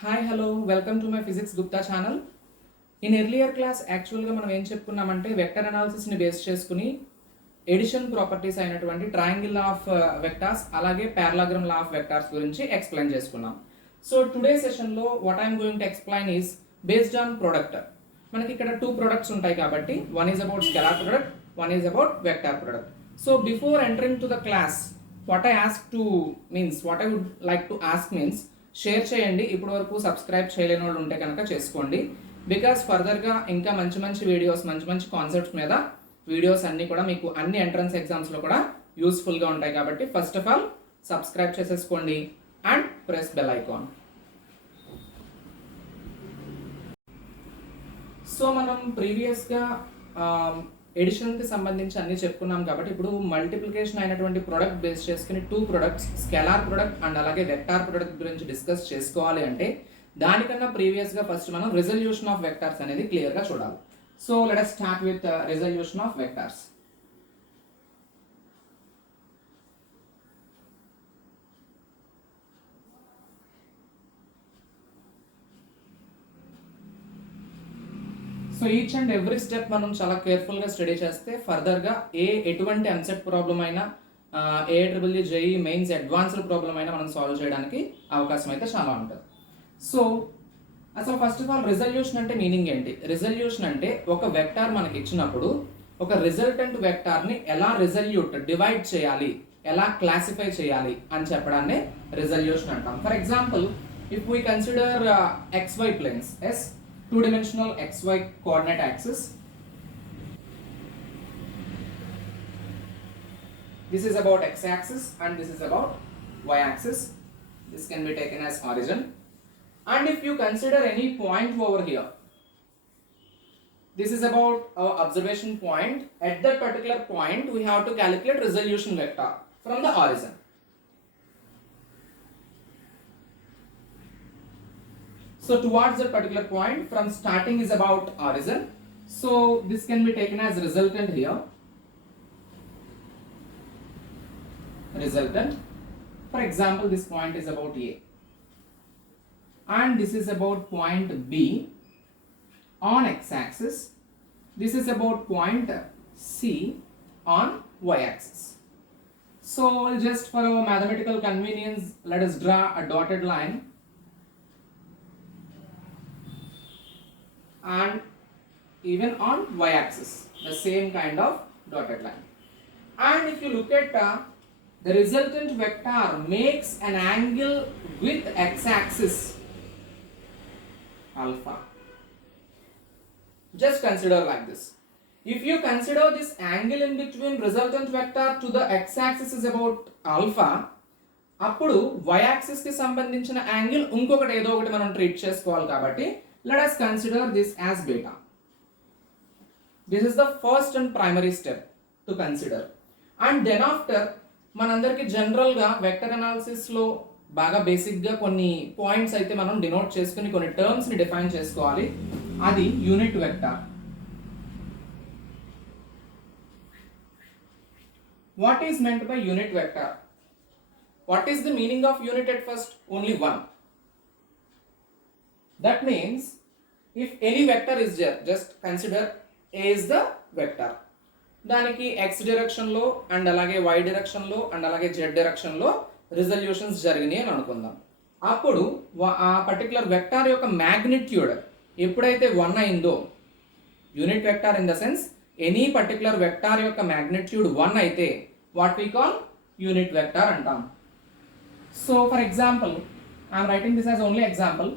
Hi hello welcome to my physics Gupta channel. In earlier class యాక్చువల్గా మనం ఏం చెప్పుకున్నామంటే వెక్టర్ అనాలిసిస్ని బేస్ చేసుకుని ఎడిషన్ ప్రాపర్టీస్ అయినటువంటి ట్రయాంగిల్ ఆఫ్ వెక్టార్స్ అలాగే పారలాగ్రామ్ లా ఆఫ్ వెక్టార్స్ గురించి ఎక్స్ప్లెయిన్ చేసుకున్నాం. సో టుడే సెషన్లో what I'm going to explain is based on product. మనకి ఇక్కడ టూ ప్రొడక్ట్స్ ఉంటాయి కాబట్టి one is about scalar product, one is about vector product. So before entering to the class what I would like to ask means share చేయండి. ఇప్పటి వరకు సబ్స్క్రైబ్ చేయలేని వాళ్ళు ఉంటే కనుక చేసుకోండి. బికాస్ ఫర్దర్గా ఇంకా మంచి మంచి వీడియోస్, మంచి మంచి కాన్సెప్ట్స్ మీద వీడియోస్ అన్నీ కూడా మీకు అన్ని ఎంట్రన్స్ ఎగ్జామ్స్లో కూడా యూస్ఫుల్గా ఉంటాయి కాబట్టి ఫస్ట్ ఆఫ్ ఆల్ సబ్స్క్రైబ్ చేసేసుకోండి and press bell icon. So మనం ప్రీవియస్గా ఎడిషన్కి సంబంధించి అన్ని చెప్పుకున్నాం కాబట్టి ఇప్పుడు మల్టిప్లికేషన్ అయినటువంటి ప్రొడక్ట్ బేస్ చేసుకుని two products scalar product and అలాగే వెక్టార్ ప్రొడక్ట్ గురించి డిస్కస్ చేసుకోవాలి అంటే దానికన్నా ప్రీవియస్గా ఫస్ట్ మనం రిజల్యూషన్ ఆఫ్ వెక్టార్స్ అనేది క్లియర్గా చూడాలి. So let us start with resolution of vectors. So each and every step మనం చాలా కేర్ఫుల్గా స్టడీ చేస్తే ఫర్దర్గా ఎటువంటి ఎంసెట్ ప్రాబ్లం అయినా AIEEE JEE mains advanced problem అయినా మనం సాల్వ్ చేయడానికి అవకాశం అయితే చాలా ఉంటుంది. సో అసలు ఫస్ట్ ఆఫ్ ఆల్ రిజల్యూషన్ అంటే మీనింగ్ ఏంటి? రిజల్యూషన్ అంటే ఒక వెక్టార్ మనకి ఇచ్చినప్పుడు ఒక రిజల్టెంట్ వెక్టార్ని ఎలా డివైడ్ చేయాలి, ఎలా క్లాసిఫై చేయాలి అని చెప్పడాన్ని రిజల్యూషన్ అంటాం. For example if we consider XY planes, two-dimensional XY coordinate axis. This is about x-axis and this is about y-axis. This can be taken as origin. And if you consider any point over here, this is about our observation point. At that particular point, we have to calculate resolution vector from the origin. So towards that particular point from starting is about origin. So this can be taken as resultant here. Resultant. For example, this point is about A. And this is about point B on x-axis. This is about point C on y-axis. So just for our mathematical convenience, let us draw a dotted line. And even on y-axis, the same kind of dotted line. And if you look at the resultant vector makes an angle with x-axis alpha. Just consider like this. If you consider this angle in between resultant vector to the x-axis is about alpha, అప్పుడు y-axis కి సంబంధించిన యాంగిల్ ఇంకొకటి ఏదో ఒకటి మనం ట్రీట్ చేసుకోవాలి కాబట్టి let us consider this as beta. This is the first and primary step to consider. And then after మనందరికి జనరల్గా వెక్టర్ అనాలిసిస్లో బాగా బేసిక్గా కొన్ని పాయింట్స్ అయితే మనం డినోట్ చేసుకుని కొన్ని టర్మ్స్ని డిఫైన్ చేసుకోవాలి. అది unit vector. What is meant by unit vector? What is the meaning of unit at first? Only one. That means if any vector is there, just consider A is the vector. దానికి x డైరెక్షన్లో అండ్ అలాగే y డైరెక్షన్లో అండ్ అలాగే z డైరెక్షన్లో రిజల్యూషన్స్ జరిగినాయి అని అనుకుందాం. అప్పుడు ఆ పర్టికులర్ వెక్టార్ యొక్క మ్యాగ్నిట్యూడ్ ఎప్పుడైతే 1 అయిందో, unit vector in the sense any particular vector యొక్క మ్యాగ్నిట్యూడ్ 1 అయితే what we call unit vector అంటాం. So for example I'm writing this as only example.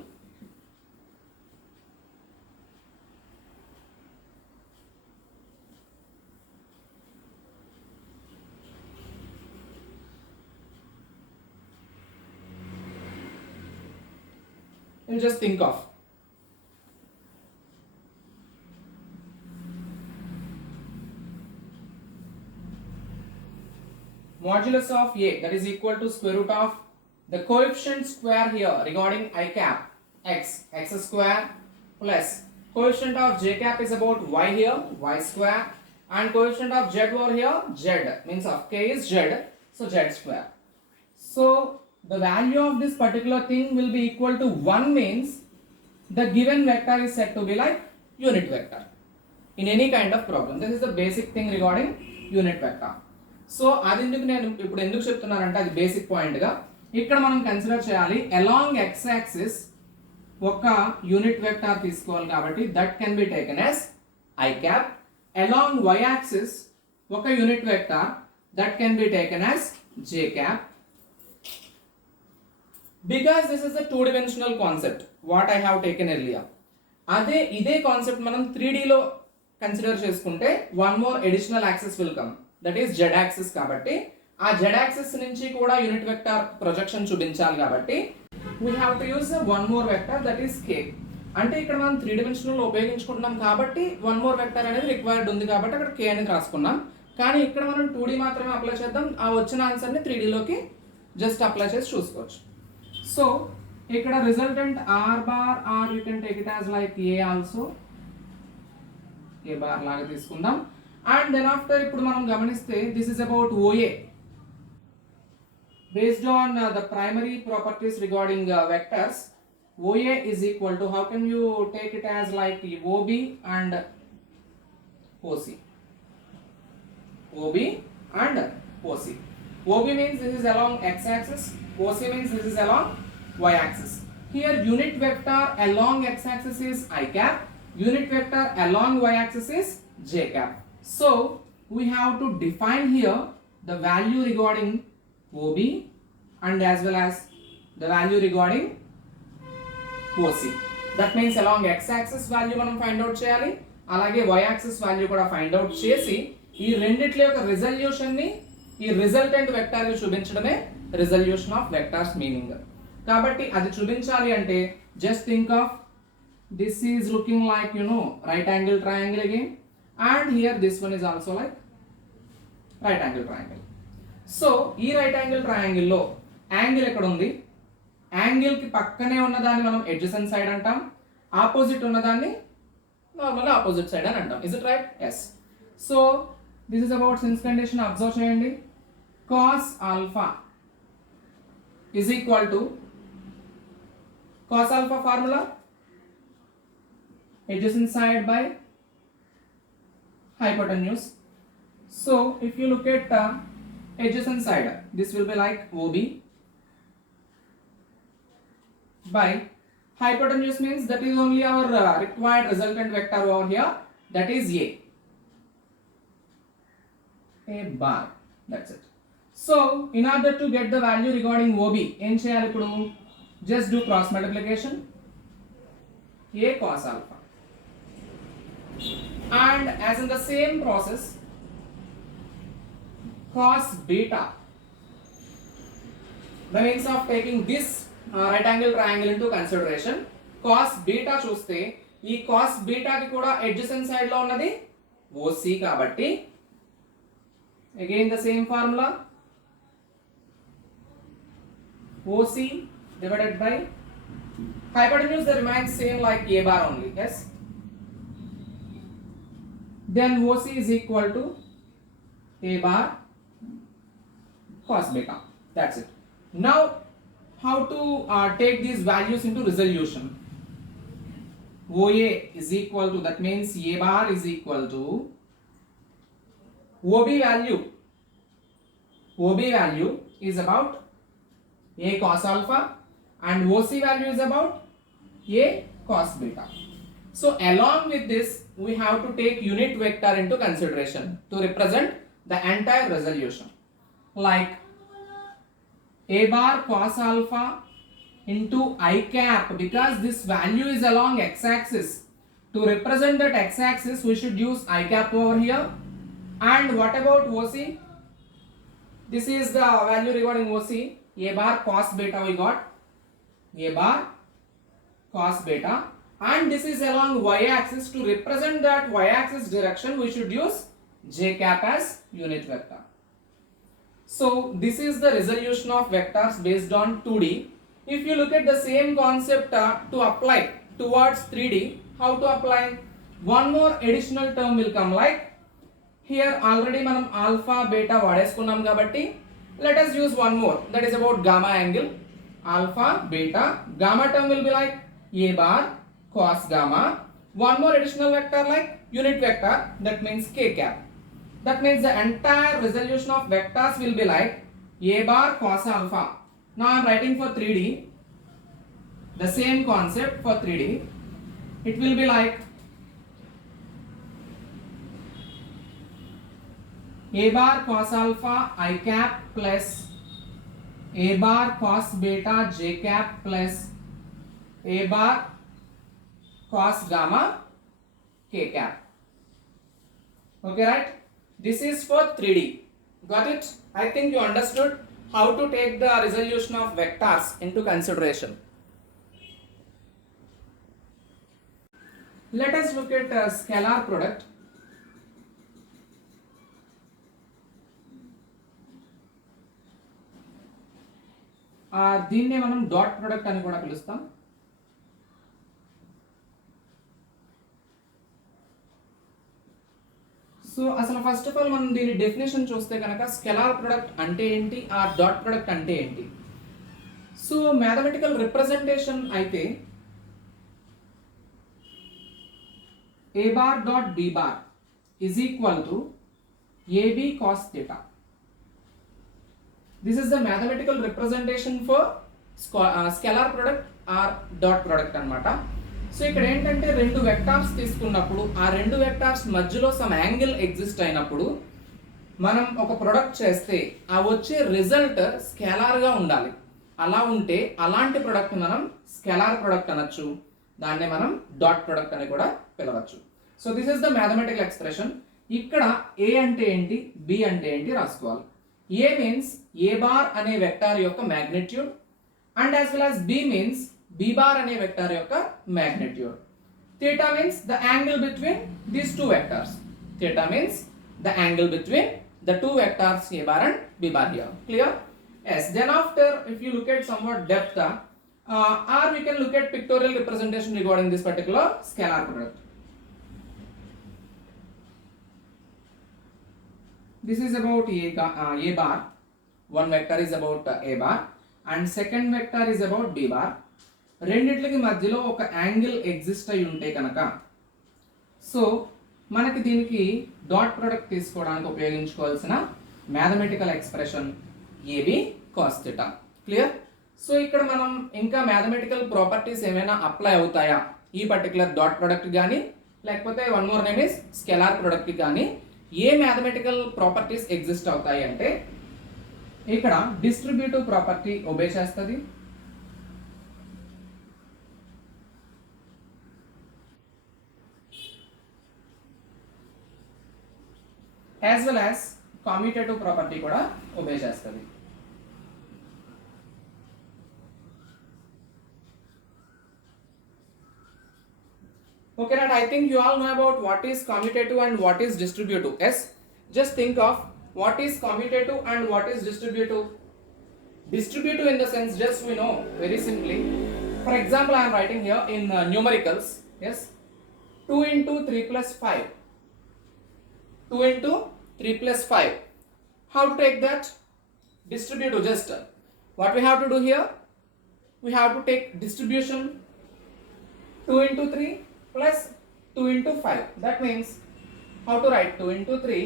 You just think of modulus of A, that is equal to square root of the coefficient square here regarding I cap x square plus coefficient of j cap is about y here, y square, and coefficient of z over here, z means of k is z, so z square. So the value of this particular thing will be equal to 1 means the given vector is said to be like unit vector in any kind of problem. This is the basic thing regarding unit vector. So అది ఎందుకు నేను ఇప్పుడు ఎందుకు చెప్తున్నానంటే అది బేసిక్ పాయింట్గా ఇక్కడ మనం కన్సిడర్ చేయాలి అలాంగ్ ఎక్స్ యాక్సిస్ ఒక యూనిట్ వెక్టార్ తీసుకోవాలి కాబట్టి that can be taken as I cap. Along Y axis ఒక unit vector that can be taken as J cap. Because this is a two-dimensional concept what I have taken earlier. ఇదే concept మనం 3D లో consider చేసుకుంటే one more additional axis will come, that is Z axis. కాబట్టి ఆ Z axis నుంచి కూడా unit vector projection చూపించాలి కాబట్టి we have to use one more vector that is K. అంటే ఇక్కడ మనం 3 డైమెన్షనల్ ఉపయోగించుకుంటున్నాం కాబట్టి వన్ మోర్ వెక్టార్ అనేది రిక్వైర్డ్ ఉంది కాబట్టి అక్కడ కే అనేది రాసుకున్నాం. కానీ ఇక్కడ మనం 2D మాత్రమే అప్లై చేద్దాం, ఆ వచ్చిన ఆన్సర్ని 3Dలోకి జస్ట్ అప్లై చేసి చూసుకోవచ్చు. సో ఇక్కడ resultant R bar or you can take it as like A also, A bar లాగా తీసుకుందాం. అండ్ దెన్ ఆఫ్టర్ ఇప్పుడు మనం గమనిస్తే this is about OA. Based on the primary properties regarding vectors, OA is equal to, how can you take it as like OB and OC? OB and OC. OB means this is along x-axis, OC means this is along y-axis. Here unit vector along x-axis is I cap, unit vector along y-axis is j cap. So we have to define here the value regarding OB and as well as the value regarding OC. That means along x-axis value మనం find out చేయాలి, అలాగే y-axis value కూడా find out చేసి ఈ రెండిట్ల యొక్క రిజల్యూషన్ ని ఈ రిజల్టెంట్ వెక్టార్ ని చూపించడమే రిజల్యూషన్ ఆఫ్ వెక్టార్స్ మీనింగ్. కాబట్టి అది చూపించాలి అంటే just think of this is looking like right angle triangle again, and here this one is also like right angle triangle. So ఈ రైట్ యాంగిల్ ట్రయాంగిల్లో యాంగిల్ ఎక్కడ ఉంది? యాంగిల్ కి పక్కనే ఉన్నదాన్ని మనం ఎడ్జసెంట్ సైడ్ అంటాం, ఆపోజిట్ ఉన్నదాన్ని నార్మల్గా ఆపోజిట్ సైడ్ అని అంటాం. Is it right? Yes. So this is about sines condition. Observe చేయండి, cos alpha is equal to cos alpha formula adjacent side by hypotenuse. So if you look at adjacent side, this will be like OB by hypotenuse means that is only our required resultant vector over here, that is a bar. That's it. So in order to get the value regarding OB, em cheyali ippudu just do cross multiplication, a cos alpha, and as in the same process cos beta, by means of taking this right angle triangle into consideration, cos beta చూస్తే ఈ cos beta కి కూడా adjacent side లో ఉన్నది OC కాబట్టి again the same formula, OC divided by hypotenuse that remains same like a bar only. Yes, then OC is equal to a bar cos beta. That's it. Now how to take these values into resolution? OA is equal to, that means a bar is equal to OB value is about a cos alpha and OC value is about a cos beta. So along with this we have to take unit vector into consideration to represent the entire resolution, like a bar cos alpha into I cap, because this value is along x-axis. To represent that x-axis we should use I cap over here. And what about OC? This is the value regarding OC, a bar cos beta we got, a bar cos beta, and this is along y-axis. To represent that y-axis direction we should use j cap as unit vector. So this is the resolution of vectors based on 2D. If you look at the same concept to apply towards 3D, how to apply? One more additional term will come, like here already manam alpha beta vadeskunnam kabatti let us use one more, that is about gamma angle. alpha, beta. Gamma term will be like a bar cos gamma. One more additional vector like unit vector, that means k cap. That means the entire resolution of vectors will be like a bar cos alpha. Now I am writing for 3D the same concept for 3D. It will be like a bar cos alpha I cap plus a bar cos beta j cap plus a bar cos gamma k cap. Okay, right? This is for 3D. Got it? I think you understood how to take the resolution of vectors into consideration. Let us look at a scalar product. దీన్నే మనం dot product అని కూడా పిలుస్తాం. సో అసలు first of all మనం దీని డెఫినేషన్ చూస్తే కనుక స్కెలార్ ప్రొడక్ట్ అంటే ఏంటి, ఆ డాట్ ప్రొడక్ట్ అంటే ఏంటి. సో మ్యాథమెటికల్ రిప్రజెంటేషన్ అయితే a bar dot b bar is equal to ab cos theta. This is the mathematical representation for scalar product or dot product అన్నమాట. సో ఇక్కడ ఏంటంటే రెండు వెక్టార్స్ తీసుకున్నప్పుడు ఆ రెండు వెక్టార్స్ మధ్యలో సమ్ యాంగిల్ ఎగ్జిస్ట్ అయినప్పుడు మనం ఒక ప్రొడక్ట్ చేస్తే ఆ వచ్చే రిజల్ట్ స్కేలార్గా ఉండాలి. అలా ఉంటే అలాంటి ప్రొడక్ట్ మనం స్కేలార్ ప్రొడక్ట్ అనొచ్చు. దాన్నే మనం డాట్ ప్రొడక్ట్ అని కూడా పిలవచ్చు. So this is the mathematical expression. ఇక్కడ ఏ అంటే ఏంటి, బి అంటే ఏంటి రాసుకోవాలి. ఏ మీన్స్ ఏ బార్ అనే వెక్టార్ యొక్క magnitude and as well as B means B bar అనే వెక్టార్ యొక్క magnitude. Theta means the angle between these two vectors. Theta means the angle between the two vectors a bar and b bar here. Clear? Yes. Then after, if you look at somewhat depth, or we can look at pictorial representation regarding this particular scalar product. This is about a bar. One vector is about a bar and second vector is about b bar. రెండిట్లకి మధ్యలో ఒక angle exist అయి ఉంటే కనుక సో మనకి దీనికి dot product తీసుకోవడానికి ఉపయోగించుకోవాల్సిన mathematical expression AB cos theta. Clear? So ఇక్కడ మనం ఇంకా మ్యాథమెటికల్ ప్రాపర్టీస్ ఏమైనా అప్లై అవుతాయా ఈ పర్టికులర్ డాట్ ప్రొడక్ట్ కానీ లేకపోతే one more name is scalar product కానీ ఏ మ్యాథమెటికల్ ప్రాపర్టీస్ ఎగ్జిస్ట్ అవుతాయి అంటే ఇక్కడ డిస్ట్రిబ్యూటివ్ ప్రాపర్టీ ఒబే చేస్తుంది. as well as commutative property కూడా obey చేస్తుంది. Okay, right? I think you all know about what is commutative and what is distributive. Yes, just think of what is commutative and what is distributive. Distributive in the sense, just we know very simply. For example, I am writing here in numericals. Yes, 2 into 3 plus 5. 2 into 3 plus 5. How to take that? Distributive. Just what we have to do here? We have to take distribution 2 into 3 plus 2 into 5. That means how to write 2 into 3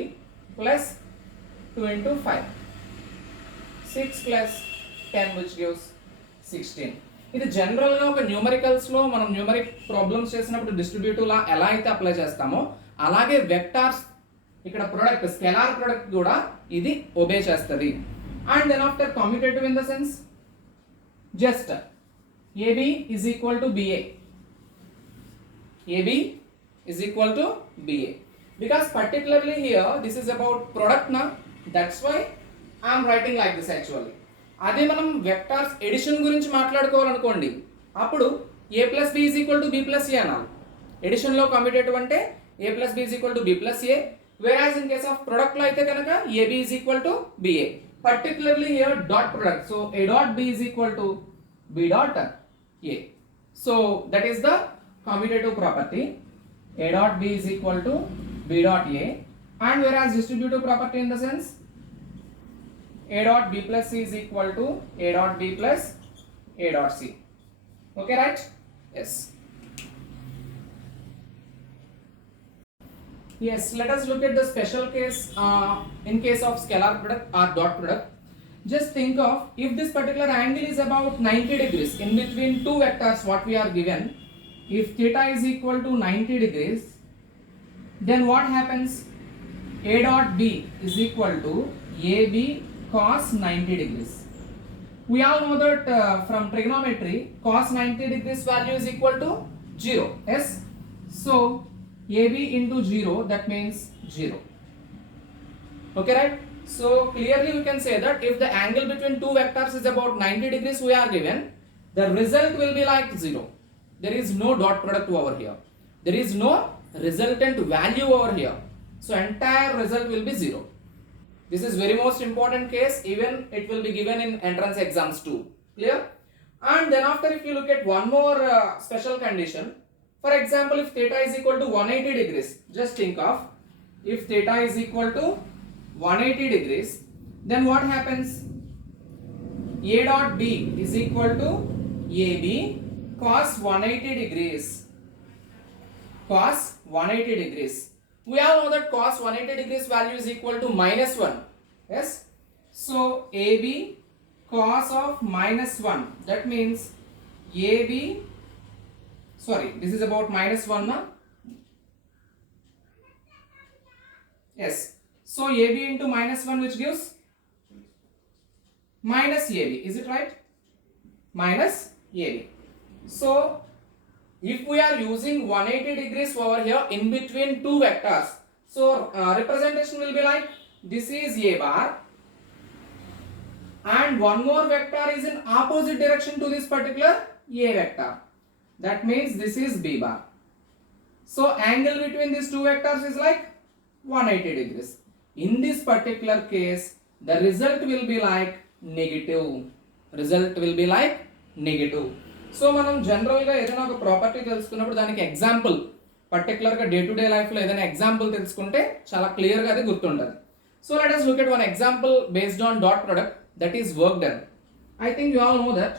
plus 2 into 5. 6 plus 10 which gives 16. ఇది జనరల్గా ఒక న్యూమరికల్స్లో మనం numeric problems చేసినప్పుడు డిస్ట్రిబ్యూటివ్లా ఎలా అయితే అప్లై చేస్తామో అలాగే వెక్టార్స్ ఇక్కడ ప్రొడక్ట్ స్కెలార్ ప్రొడక్ట్ కూడా ఇది ఒబే చేస్తుంది. And then after commutative in the sense just AB is equal to BA. AB is equal to BA because particularly here this is about product నా, that's why I'm writing like this actually. అదే మనం vectors addition గురించి మాట్లాడుకోవాలనుకోండి అప్పుడు A plus B is equal to B plus A అనాలి. ఎడిషన్లో commutative అంటే A plus B is equal to B plus A. Whereas in case of product lo aithe kanaka AB is equal to BA. Particularly here dot product. So A dot B is equal to B dot A. So that is the commutative property. A dot B is equal to B dot A. And whereas distributive property in the sense A dot B plus C is equal to A dot B plus A dot C. Okay, right? Yes. Yes, let us look at the special case in case of scalar product or dot product. Just think of if this particular angle is about 90 degrees in between two vectors what we are given. If theta is equal to 90 degrees, then what happens? A dot B is equal to AB cos 90 degrees. We all know that from trigonometry cos 90 degrees value is equal to 0. Yes. So AB into 0, that means 0. Okay, right? So clearly we can say that if the angle between two vectors is about 90 degrees we are given, the result will be like 0. There is no dot product over here. There is no resultant value over here. So entire result will be 0. This is very most important case, even it will be given in entrance exams too. Clear? And then after if you look at one more special condition, for example if theta is equal to 180 degrees, just think of if theta is equal to 180 degrees, then what happens? A dot B is equal to AB cos 180 degrees. Cos 180 degrees. We all know that cos 180 degrees value is equal to minus 1. Yes. So AB cos of minus 1. That means AB, sorry, this is about minus 1 now. Yes. So AB into minus 1 which gives minus AB. Is it right? Minus AB. So if we are using 180 degrees over here in between two vectors, so representation will be like this is A bar and one more vector is in opposite direction to this particular A vector. That means this is B bar. So angle between these two vectors is like 180 degrees. In this particular case, the result will be like negative. Result will be like negative. So మనం జనరల్గా ఏదైనా ఒక ప్రాపర్టీ తెలుసుకున్నప్పుడు దానికి ఎగ్జాంపుల్ పర్టికులర్గా day to day లైఫ్లో ఏదైనా ఎగ్జాంపుల్ తెలుసుకుంటే చాలా క్లియర్గా అది గుర్తుంటుంది. So let us look at one example based on dot product, that is work done. I think you all know that.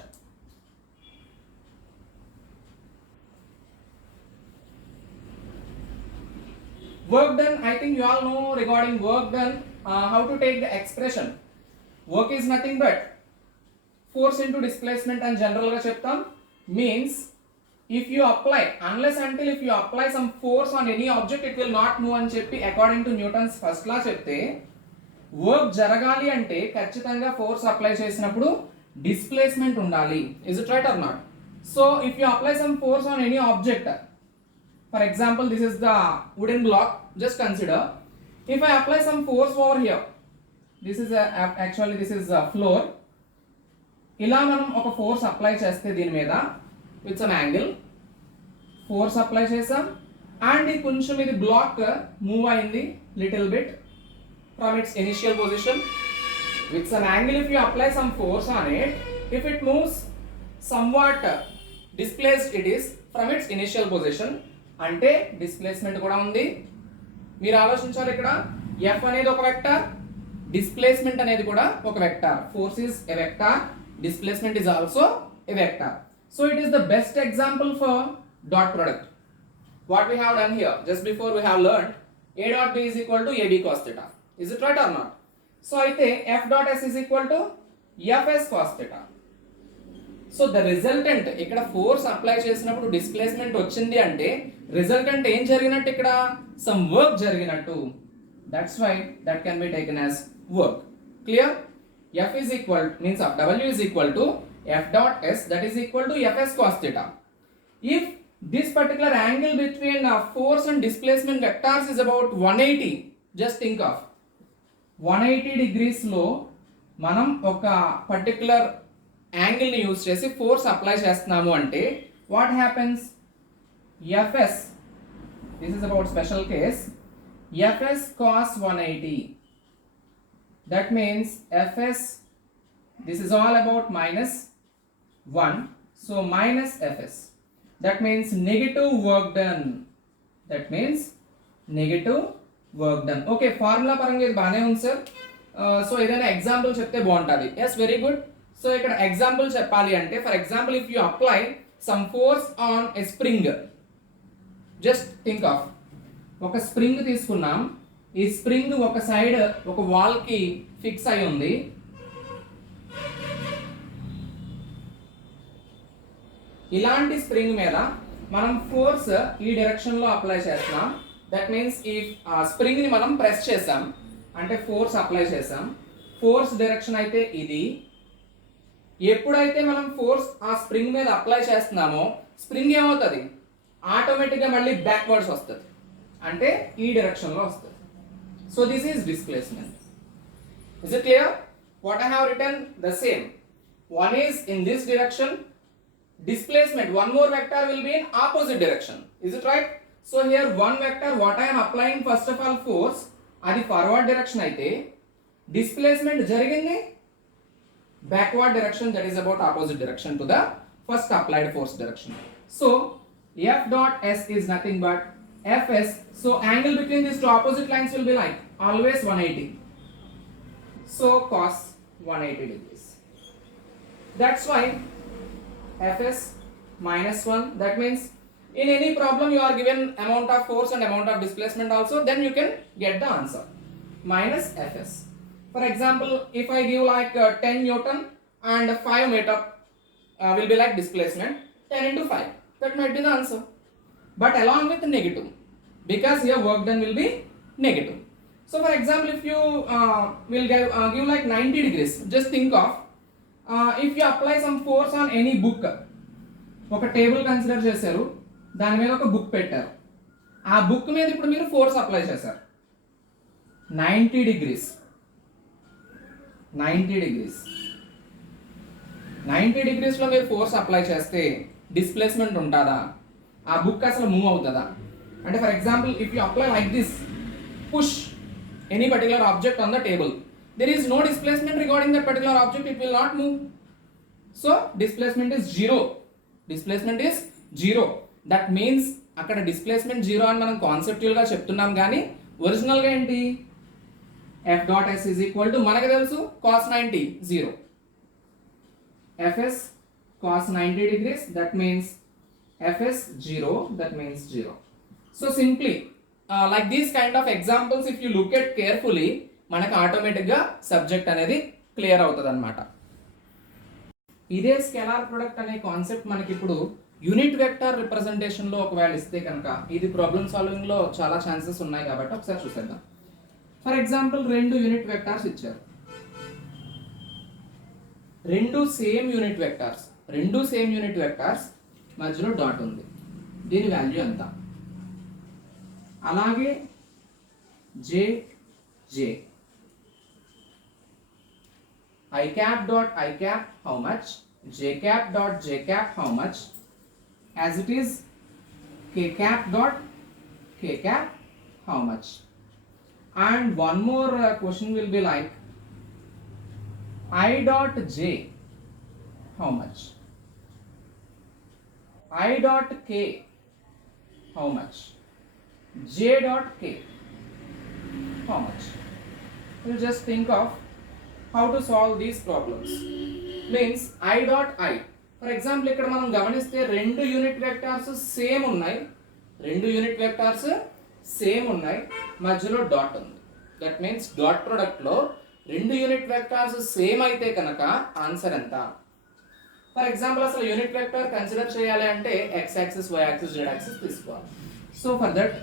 Work done, I think you all know regarding work done, how to take the expression. Work is nothing but force into displacement and general ga cheptam. Means if you apply, unless until if you apply some force on any object it will not move అని చెప్పి according to Newton's first law చెప్తే work జరగాలి అంటే ఖచ్చితంగా force apply చేసినప్పుడు displacement ఉండాలి. Is it right or not? So if you apply some force on any object, for example this is the wooden block, just consider if I apply some force over here, this is actually this is floor. ఇలా మనం ఒక force apply చేస్తే దీని మీద with some angle force apply చేసాం and కొంచెం ఇది block move అయింది little bit from it's initial position with some angle. If you apply some force on it, if it moves somewhat displaced it is from its initial position, అంటే డిస్ప్లేస్మెంట్ కూడా ఉంది. మీరు ఆలోచించాలి ఇక్కడ F అనేది ఒక వెక్టర్, డిస్ప్లేస్మెంట్ అనేది కూడా ఒక vector. Force is a vector, displacement is also a vector. So it is the best example for dot product. What we have done here just before we have learned A dot B is equal to AB cos theta. Is it right or not? So అయితే F dot S is equal to Fs cos theta. So the resultant ఇక్కడ force apply చేసినప్పుడు displacement వచ్చింది అంటే resultant ఏం జరిగినట్టు, ఇక్కడ some work జరిగినట్టు. That's why that can be taken as work. Clear? F is equal means W is equal to F dot S, that is equal to Fs cos theta. If this particular angle between force and displacement vectors is about 180, just think of 180 degrees లో మనం ఒక పర్టికులర్ యాంగిల్ని యూజ్ చేసి force apply చేస్తున్నాము అంటే what happens? Fs, this is about special case, Fs cos 180. That means Fs, this is all about minus 1, so minus Fs. That means negative work done. That means negative work done. Okay, formula పరంగా ఇది బాగానే ఉంది sir. So ఏదైనా example చెప్తే బాగుంటుంది. Yes, very good. So ఇక్కడ example చెప్పాలి అంటే, for example if you apply some force on a spring, just think of ఒక స్ప్రింగ్ తీసుకున్నాం, ఈ స్ప్రింగ్ ఒక సైడ్ ఒక వాల్ కి ఫిక్స్ అయి ఉంది, ఇలాంటి స్ప్రింగ్ మీద మనం ఫోర్స్ ఈ డైరెక్షన్ లో అప్లై చేస్తున్నాం. దట్ మీన్స్ ఈ స్ప్రింగ్ ని మనం ప్రెస్ చేసాం అంటే ఫోర్స్ అప్లై చేసాం. ఫోర్స్ డైరెక్షన్ అయితే ఇది. ఎప్పుడైతే మనం ఫోర్స్ ఆ స్ప్రింగ్ మీద అప్లై చేస్తున్నామో స్ప్రింగ్ ఏమవుతుంది, ఆటోమేటిక్ గా మళ్ళీ బ్యాక్వర్డ్స్ వస్తుంది, అంటే ఈ డైరెక్షన్ లో వస్తుంది. So this is displacement. Is it clear? What I have written the same. One is in this direction. Displacement, one more vector will be in opposite direction. Is it right? So here one vector, what I am applying first of all force, adi forward direction aithe, displacement jarigindi backward direction, that is about opposite direction to the first applied force direction. So F dot S is nothing but Fs. So angle between these two opposite lines will be like always 180. So cos 180 degrees. That's why Fs minus 1, that means in any problem you are given amount of force and amount of displacement also, then you can get the answer. Minus Fs. For example, if I give like 10 Newton and 5 meter will be like displacement, 10 into 5, that might be the answer. But along with negative, because here work done will be negative. So for example, if you will give like 90 degrees, just think of if you apply some force on any book, ఒక table consider చేశారు, దాని మీద ఒక బుక్ పెట్టారు, ఆ బుక్ మీద ఇప్పుడు మీరు ఫోర్స్ అప్లై చేశారు 90 డిగ్రీస్. 90 డిగ్రీస్లో మీరు ఫోర్స్ అప్లై చేస్తే డిస్ప్లేస్మెంట్ ఉంటుందా? ఆ బుక్ అసలు మూవ్ అవుతుందా? అంటే for example if you apply like this, push any particular object on the table, there is no displacement regarding that particular object, it will not move. So displacement is zero. Displacement is zero. That means అక్కడ displacement zero అని మనం కాన్సెప్చువల్ గా చెప్తున్నాం, కానీ ఒరిజినల్ గా ఏంటి, F dot S is equal to మనకు తెలుసు cos 90 0. Fs cos 90 degrees, that means Fs 0, that means 0. So simply like these kind of examples if you look at carefully, మనకు ఆటోమేటిక్గా సబ్జెక్ట్ అనేది క్లియర్ అవుతుంది అనమాట. ఇదే స్కేలార్ ప్రొడక్ట్ అనే కాన్సెప్ట్ మనకి ఇప్పుడు యూనిట్ వెక్టార్ రిప్రజెంటేషన్లో ఒకవేళ ఇస్తే కనుక ఇది ప్రాబ్లమ్ సాల్వింగ్లో చాలా ఛాన్సెస్ ఉన్నాయి కాబట్టి ఒకసారి చూసేద్దాం. ఫర్ ఎగ్జాంపుల్ 2 యూనిట్ వెక్టార్స్ ఇచ్చారు, 2 సేమ్ యూనిట్ వెక్టార్స్ మధ్యలో డాట్ ఉంది, దీని వాల్యూ ఎంత? అలాగే J I cap dot I cap how much, J cap dot J cap how much, as it is K cap dot K cap how much. And one more question will be like I dot J how much, I dot K how much, J dot K how much. You just think of how to solve these problems. Means I dot I, for example ఇక్కడ మనం గమనిస్తే 2 unit vectors same ఉన్నాయి, మధ్యలో డాట్ ఉంది. That means dot product లో 2 unit vectors same అయితే కనుక answer ఎంత? ఫర్ ఎగ్జాంపుల్ అసలు యూనిట్ వెక్టార్ కన్సిడర్ చేయాలి అంటే x axis, y axis, z axis తీసుకోవాలి. So for that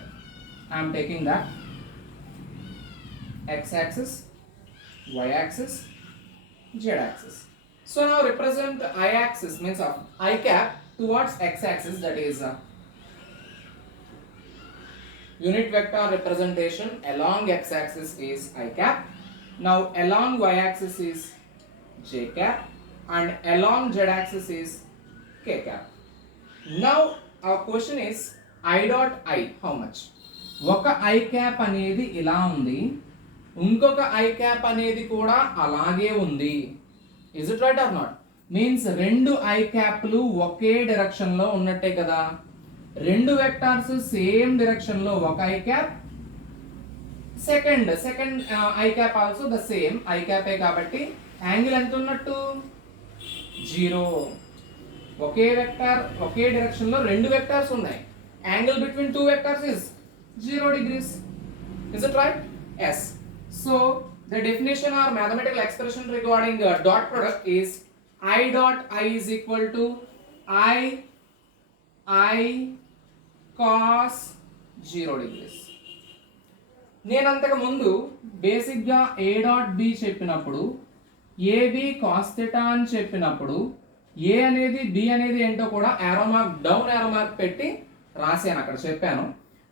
I'm taking that x axis, y axis, z axis. So now represent I axis, means of I cap towards x axis, that is unit vector representation along x axis is I cap. Now along y axis is j cap and along z axis is k cap. Now our question is I dot I how much? ఒక I cap అనేది ఇలా ఉంది, ఇంకొక I cap అనేది కూడా అలాగే ఉంది. Is it right or not? Means 2 I క్యాప్లు ఒకే డైరెక్షన్ లో ఉన్నట్టే కదా. 2 వెక్టార్స్ సేమ్ డైరెక్షన్ లో ఒక I cap, second I cap also the same I క్యాపే, కాబట్టి యాంగిల్ ఎంత ఉన్నట్టు? జీరో. ఒకే వెక్టార్ ఒకే డైరెక్షన్ లో రెండు వెక్టార్స్ ఉన్నాయి. Angle between two vectors is 0 degrees. Is it right? Yes. So the definition or mathematical expression regarding dot product is I dot I is equal to I cos 0 degrees. నేను అంతకు ముందు బేసిక్ గా A dot B చెప్పినప్పుడు AB cos theta అని చెప్పినప్పుడు A అనేది B అనేది ఏంటో కూడా arrow mark down arrow mark పెట్టి రాశాను, అక్కడ చెప్పాను.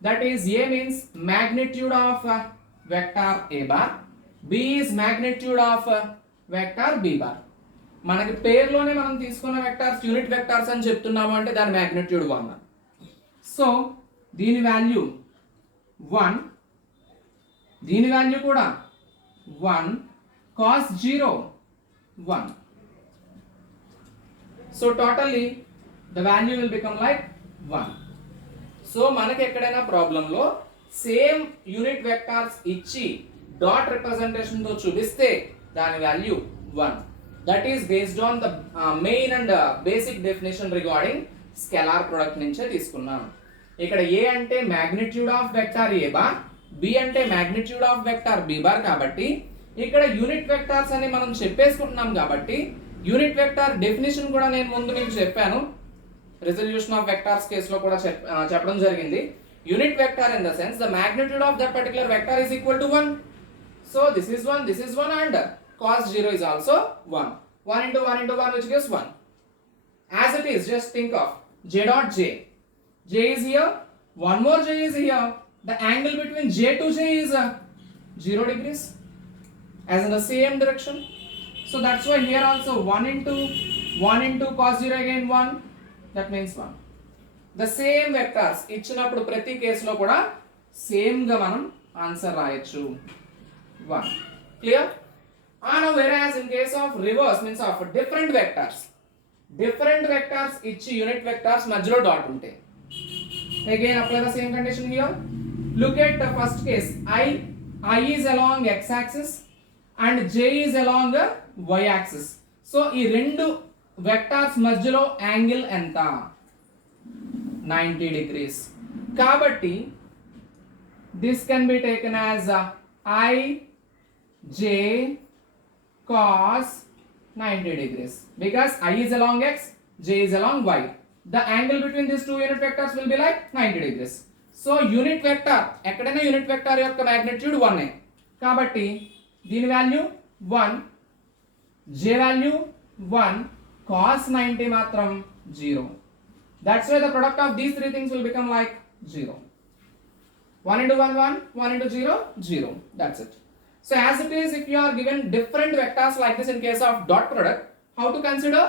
That is A means magnitude of vector A bar, B is magnitude of vector B bar. మనకి పేరులోనే మనం తీసుకున్న వెక్టార్స్ యూనిట్ వెక్టార్స్ అని చెప్తున్నాము అంటే దాని మాగ్నిట్యూడ్ 1. సో దీని వాల్యూ 1, దీని వాల్యూ కూడా 1, cos 0 1. So totally the value will become like 1. So మనకి ఎక్కడైనా ప్రాబ్లంలో సేమ్ యూనిట్ వెక్టార్స్ ఇచ్చి డాట్ రిప్రజెంటేషన్ తో చూపిస్తే దాని value 1. That is based on the main and basic definition regarding scalar product నుంచే తీసుకున్నాం. ఇక్కడ ఏ అంటే magnitude of vector A bar, B అంటే magnitude of vector B bar. కాబట్టి ఇక్కడ యూనిట్ వెక్టార్స్ అని మనం చెప్పేసుకుంటున్నాం కాబట్టి యూనిట్ వెక్టార్ డెఫినేషన్ కూడా నేను ముందు మీకు చెప్పాను, resolution of vectors కేసులో కూడా చెప్పడం జరిగింది. Unit vector in the sense the magnitude of that particular vector is equal to 1. So this is 1, this is 1 and cos 0 is also 1. 1 into 1 into 1 which gives 1. As it is, just think of j dot j. J is here, one more j is here. The angle between j to j is 0 degrees as in the same direction. So that's why here also 1 into cos 0 again 1. That means 1. The same vectors ఇచ్చినప్పుడు ప్రతి కేసులో కూడా సేమ్ గా మనం ఆన్సర్ రాయొచ్చు 1. Clear? And whereas in case of reverse means of different vectors ఇచ్చి unit vectors మధ్యలో డాట్ ఉంటాయి. Again apply the same condition here. Look at the first case. I is along x axis and j is along y axis. So ఈ రెండు వెక్టార్స్ మధ్యలో యాంగిల్ ఎంత? 90 degrees. కాబట్టి this can be taken as I j cos 90 degrees because I is along x, j is along y. The angle between these two unit vectors will be like 90 degrees. So unit vector ఎక్కడైనా unit vector యొక్క మాగ్నిట్యూడ్ 1 కాబట్టి దీని వాల్యూ 1, j value 1, cos 90 matram 0. That's why the product of these three things will become like 0. 1 into 1 1, 1 into 0 0. That's it. So as it is, if you are given different vectors like this in case of dot product, how to consider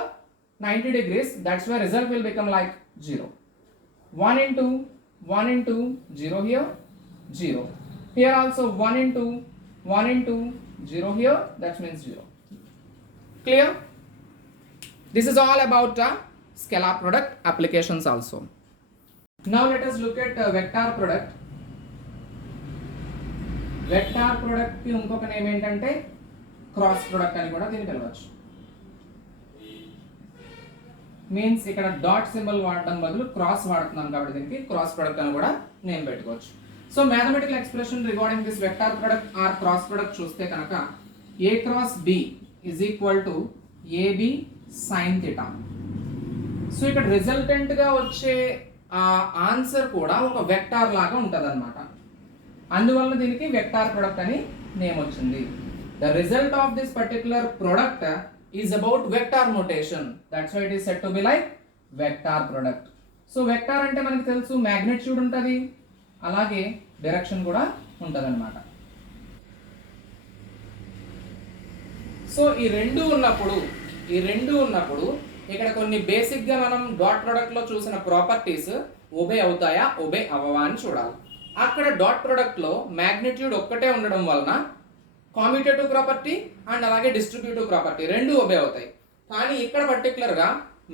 90 degrees? That's why result will become like 0. 1 into 0 here 0. Here also 1 into 0 here, that means 0. Clear? This is all about scalar product applications also. Now let us look at vector product. Vector product ki ఇంకొక నేమ్ ఏంటంటే cross product అని కూడా దీన్ని పిలవచ్చు. మీన్స్ ఇక్కడ dot symbol వాడడం బదులు క్రాస్ వాడుతున్నాం కాబట్టి దీనికి క్రాస్ ప్రొడక్ట్ అని కూడా నేమ్ పెట్టుకోవచ్చు. So mathematical expression regarding this vector product are cross product చూస్తే కనుక a cross b is equal to ab sin theta. So ఇక్కడ రిజల్టెంట్ గా వచ్చే ఆ ఆన్సర్ కూడా ఒక వెక్టార్ లాగా ఉంటదన్నమాట. అందువల్ల దీనికి వెక్టార్ ప్రొడక్ట్ అని నేమ్ వచ్చింది. The result of this particular product is about vector notation. That's why it is said to be like vector product. So vector అంటే మనకి తెలుసు మ్యాగ్నిట్యూడ్ ఉంటది, అలాగే డైరెక్షన్ కూడా ఉంటదన్నమాట. సో ఈ రెండు ఉన్నప్పుడు ఇక్కడ కొన్ని బేసిక్ గా మనం డాట్ ప్రొడక్ట్ లో చూసిన ప్రాపర్టీస్ ఒబే అవుతాయా ఒబే అవ్వవా అని చూడాలి. అక్కడ డాట్ ప్రొడక్ట్ లో మ్యాగ్నిట్యూడ్ ఒక్కటే ఉండడం వలన కామ్యుటేటివ్ ప్రాపర్టీ అండ్ అలాగే డిస్ట్రిబ్యూటివ్ ప్రాపర్టీ రెండు ఒబే అవుతాయి. కానీ ఇక్కడ పర్టికులర్ గా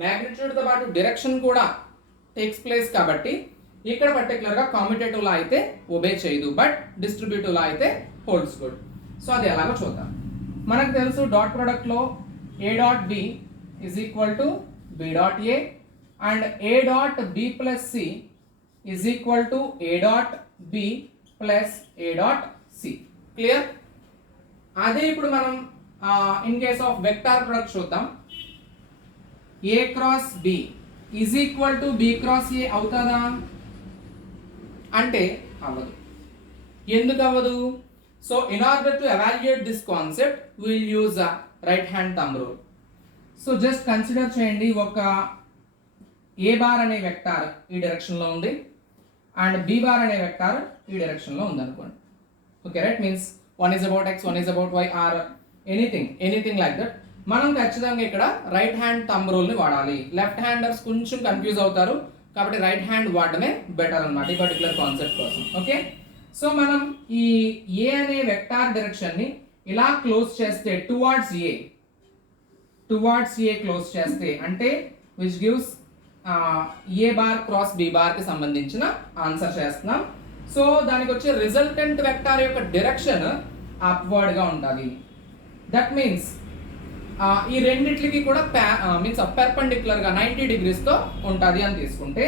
మ్యాగ్నిట్యూడ్ తో పాటు డైరెక్షన్ కూడా టేక్స్ ప్లేస్ కాబట్టి ఇక్కడ పర్టికులర్ గా కామ్యుటేటివ్ లా అయితే ఒబే చేయదు, బట్ డిస్ట్రిబ్యూటివ్ లా అయితే హోల్డ్స్ గుడ్. సో అది ఎలాగో చూద్దాం. మనకు తెలుసు డాట్ ప్రొడక్ట్ లో a dot b is equal to b dot a and a dot b plus c is equal to a dot b plus a dot c. Clear? అదే ఇప్పుడు మనం in case of vector product చూద్దాం. a cross b is equal to b cross a అవుతుందా అంటే అవ్వదు. ఎందుకు అవ్వదు? So in order to evaluate this concept will use right hand thumb rule. So just consider చేయండి, ఒక ఏ బార్ అనే వెక్టార్ ఈ డైరెక్షన్లో ఉంది అండ్ బి బార్ అనే వెక్టార్ ఈ డైరెక్షన్లో ఉంది అనుకోండి. Okay right, means one is about X, one is about Y or anything like that. మనం ఖచ్చితంగా ఇక్కడ రైట్ హ్యాండ్ థంబ్ రూల్ని వాడాలి. లెఫ్ట్ హ్యాండర్స్ కొంచెం కన్ఫ్యూజ్ అవుతారు కాబట్టి రైట్ హ్యాండ్ వాడటమే బెటర్ అన్నమాట ఈ పర్టికులర్ కాన్సెప్ట్ కోసం. ఓకే, సో మనం ఈ ఏ అనే వెక్టార్ డైరెక్షన్ని ఇలా క్లోజ్ చేస్తే టువార్డ్స్ ఏ క్లోజ్ చేస్తే అంటే which gives A bar cross B bar కి సంబంధించిన ఆన్సర్ చేస్తున్నాం. సో దానికి వచ్చే రిజల్టెంట్ వెక్టార్ యొక్క డైరెక్షన్ అప్వర్డ్ గా ఉంటుంది. దట్ మీన్స్ ఈ రెండిట్లకి కూడా మీన్స్ పెర్పెండిక్యులర్ గా 90 degrees తో ఉంటుంది అని తీసుకుంటే,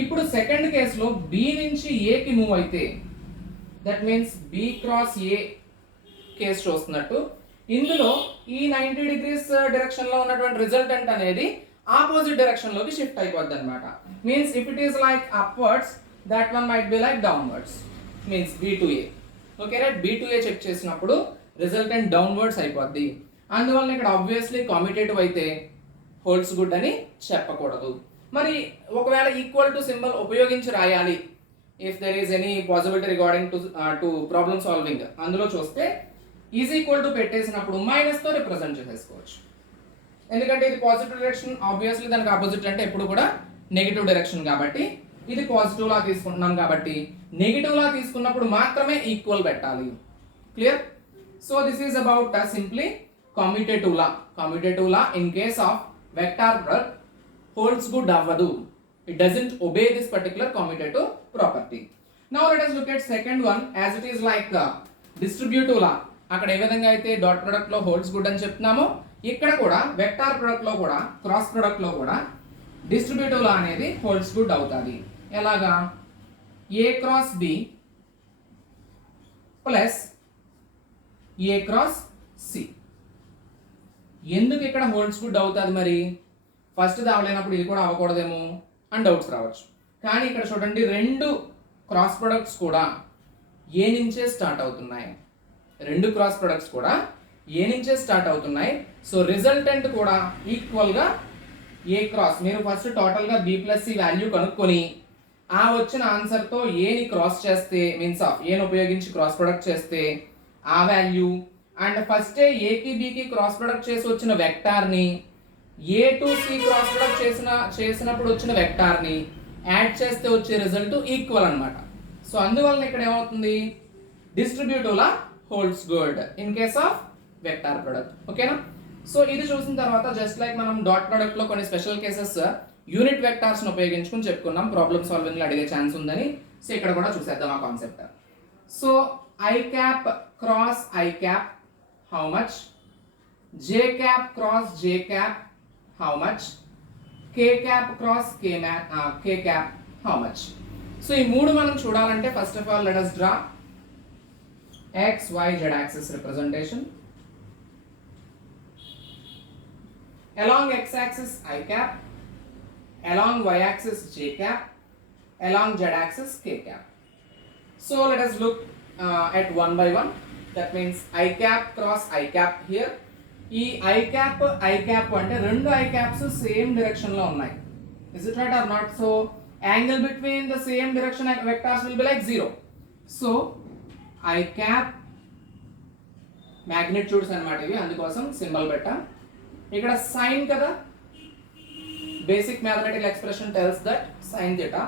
ఇప్పుడు సెకండ్ కేసులో బి నుంచి ఏకి మూవ్ అయితే that means B cross A case చూస్తున్నట్టు ఇందులో ఈ 90 degrees డైరెక్షన్ లో ఉన్నటువంటి రిజల్టెంట్ అనేది ఆపోజిట్ డైరెక్షన్ లోకి షిఫ్ట్ అయిపోద్ది అనమాట. Means if it is like upwards that one might be like downwards, means B to A. Okay right, B to A check చేసినప్పుడు రిజల్టెంట్ డౌన్వర్డ్స్ అయిపోద్ది. అందువల్ల ఇక్కడ ఆబ్వియస్లీ కామ్యుటేటివ్ అయితే హోల్డ్స్ గుడ్ అని చెప్పకూడదు. మరి ఒకవేళ ఈక్వల్ టు సింబల్ ఉపయోగించి రాయాలి if there is any possibility regarding to problem solving, అందులో చూస్తే ఈజ్ ఈక్వల్ టు పెట్టేసినప్పుడు మైనస్ తో రిప్రజెంట్ చేసేసుకోవచ్చు. ఎందుకంటే ఇది పాజిటివ్ డైరెక్షన్, ఆబ్వియస్లీ దానికి ఆపోజిట్ అంటే ఎప్పుడు కూడా నెగిటివ్ డైరెక్షన్ కాబట్టి ఇది పాజిటివ్ లా తీసుకుంటున్నాం కాబట్టి నెగిటివ్ లా తీసుకున్నప్పుడు మాత్రమే ఈక్వల్ పెట్టాలి. Clear? So this is about simply commutative law in case of vector product holds good అవ్వదు. It doesn't obey this particular commutative property. Now let us look at second one as it is like distributive law. అక్కడ ఏ విధంగా అయితే dot product లో holds good అని చెప్తున్నామో ఇక్కడ కూడా vector product లో కూడా క్రాస్ ప్రొడక్ట్ లో కూడా డిస్ట్రిబ్యూటివ్ లా అనేది హోల్డ్స్ గుడ్ అవుతుంది. ఎలాగా? ఏ క్రాస్ బి ప్లస్ ఏ క్రాస్ సి. ఎందుకు ఇక్కడ హోల్డ్స్ గుడ్ అవుతుంది? మరి ఫస్ట్ అవలేనప్పుడు ఇది కూడా అవ్వకూడదేమో అని డౌట్స్ రావచ్చు. కానీ ఇక్కడ చూడండి, రెండు క్రాస్ ప్రొడక్ట్స్ కూడా ఏ నుంచే స్టార్ట్ అవుతున్నాయి. రెండు క్రాస్ ప్రొడక్ట్స్ కూడా ఏ నుంచే స్టార్ట్ అవుతున్నాయి. సో రిజల్టెంట్ కూడా ఈక్వల్గా ఏ క్రాస్, మీరు ఫస్ట్ టోటల్గా బి ప్లస్ సి వాల్యూ కనుక్కొని ఆ వచ్చిన ఆన్సర్తో ఏని క్రాస్ చేస్తే మీన్స్ ఆఫ్ ఏని ఉపయోగించి క్రాస్ ప్రొడక్ట్ చేస్తే ఆ వాల్యూ అండ్ ఫస్ట్ ఏకి బికి క్రాస్ ప్రొడక్ట్ చేసి వచ్చిన వెక్టార్ని A to C cross product చేసినప్పుడు వచ్చిన వెక్టార్ని యాడ్ చేస్తే వచ్చే రిజల్ట్ ఈక్వల్ అన్నమాట. సో అందువల్ల ఇక్కడ ఏమవుతుంది? డిస్ట్రిబ్యూటివ్ లా holds good in case of vector product. ఓకేనా? సో ఇది చూసిన తర్వాత జస్ట్ లైక్ మనం డాట్ ప్రొడక్ట్ లో కొన్ని స్పెషల్ కేసెస్ యూనిట్ వెక్టార్స్ ఉపయోగించుకుని చెప్పుకున్నాం, ప్రాబ్లమ్ సాల్వింగ్ లో అడిగే ఛాన్స్ ఉందని. సో ఇక్కడ కూడా చూసేద్దాం ఆ concept. So I cap cross I cap how much? J cap cross J cap how much? K cap cross K cap how much? So ఈ మూడు మనం చూడాలంటే first of all let us draw x y z axis representation. Along x axis I cap, along y axis J cap, along z axis K cap. So let us look at one by one. That means I cap cross I cap here. ఈ I cap అంటే రెండు I caps same direction లో ఉన్నాయి. Is it right or not? So angle between the same direction vectors will be like 0. So I cap magnitudes అన్నమాట ఇవి, అందుకోసం సింబల్ పెట్టా. ఇక్కడ sin కదా, basic mathematical expression tells that sin theta.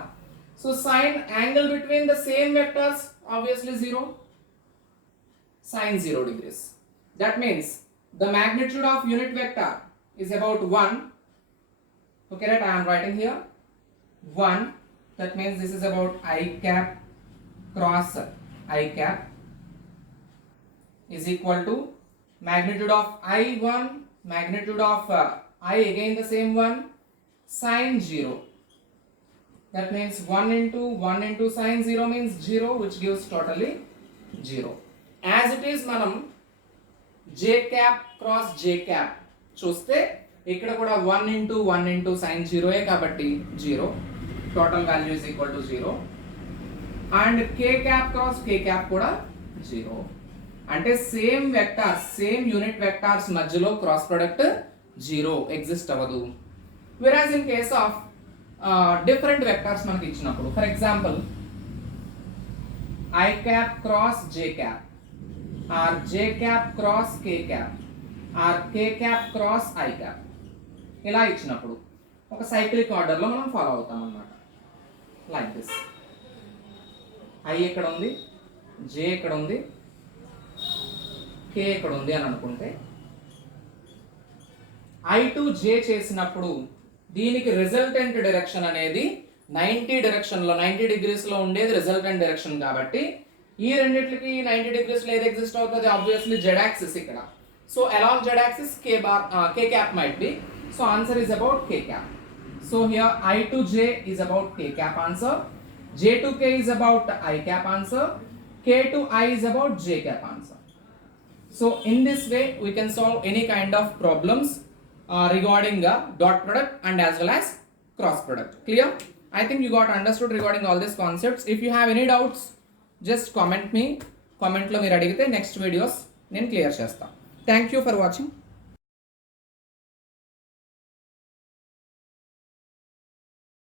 So sin angle between the same vectors obviously 0. Sin 0 degrees. That means the magnitude of unit vector is about 1. Okay, right? I am writing here 1. That means this is about I cap cross I cap is equal to magnitude of I1, magnitude of I again the same one, sine 0. That means 1 into sine 0 means 0, which gives totally 0. As it is మనం j cap cross j cap చూస్తే ఇక్కడ కూడా 1 into sine 0 కాబట్టి 0. Total value is equal to 0. And k cap cross k cap కూడా 0. అంటే same vectors, same unit vectors మధ్యలో cross product 0 ఎగ్జిస్ట్ అవ్వదు. whereas in case of different vectors మనకి ఇచ్చినప్పుడు, for example i cap cross j cap or j cap cross k cap or k cap cross i cap ఇలా ఇచ్చినప్పుడు ఒక సైక్లిక్ ఆర్డర్లో మనం ఫాలో అవుతాం అన్నమాట. లైక్ దిస్, i ఇక్కడ ఉంది, j ఇక్కడ ఉంది, k ఇక్కడ ఉంది అని అనుకుంటే i టు j చేసినప్పుడు దీనికి రిజల్టెంట్ డైరెక్షన్ అనేది 90 డైరెక్షన్లో 90 డిగ్రీస్లో ఉండేది రిజల్టెంట్ డైరెక్షన్ కాబట్టి ఈ రెండిట్లకి 90 డిగ్రీస్లో ఏది ఎగ్జిస్ట్ అవుతుంది? ఆబ్వియస్లీ జెడ్ యాక్సిస్ ఇక్కడ. So along Z axis k cap might be. So answer is about k cap. So here I to j is about k cap answer, j to k is about I cap answer, k to I is about j cap answer. So in this way we can solve any kind of problems regarding dot product and as well as cross product. Clear? I think you got understood regarding all these concepts. If you have any doubts, just comment me. Comment lo meer adigite next videos నేను క్లియర్ చేస్తా. Thank you for watching.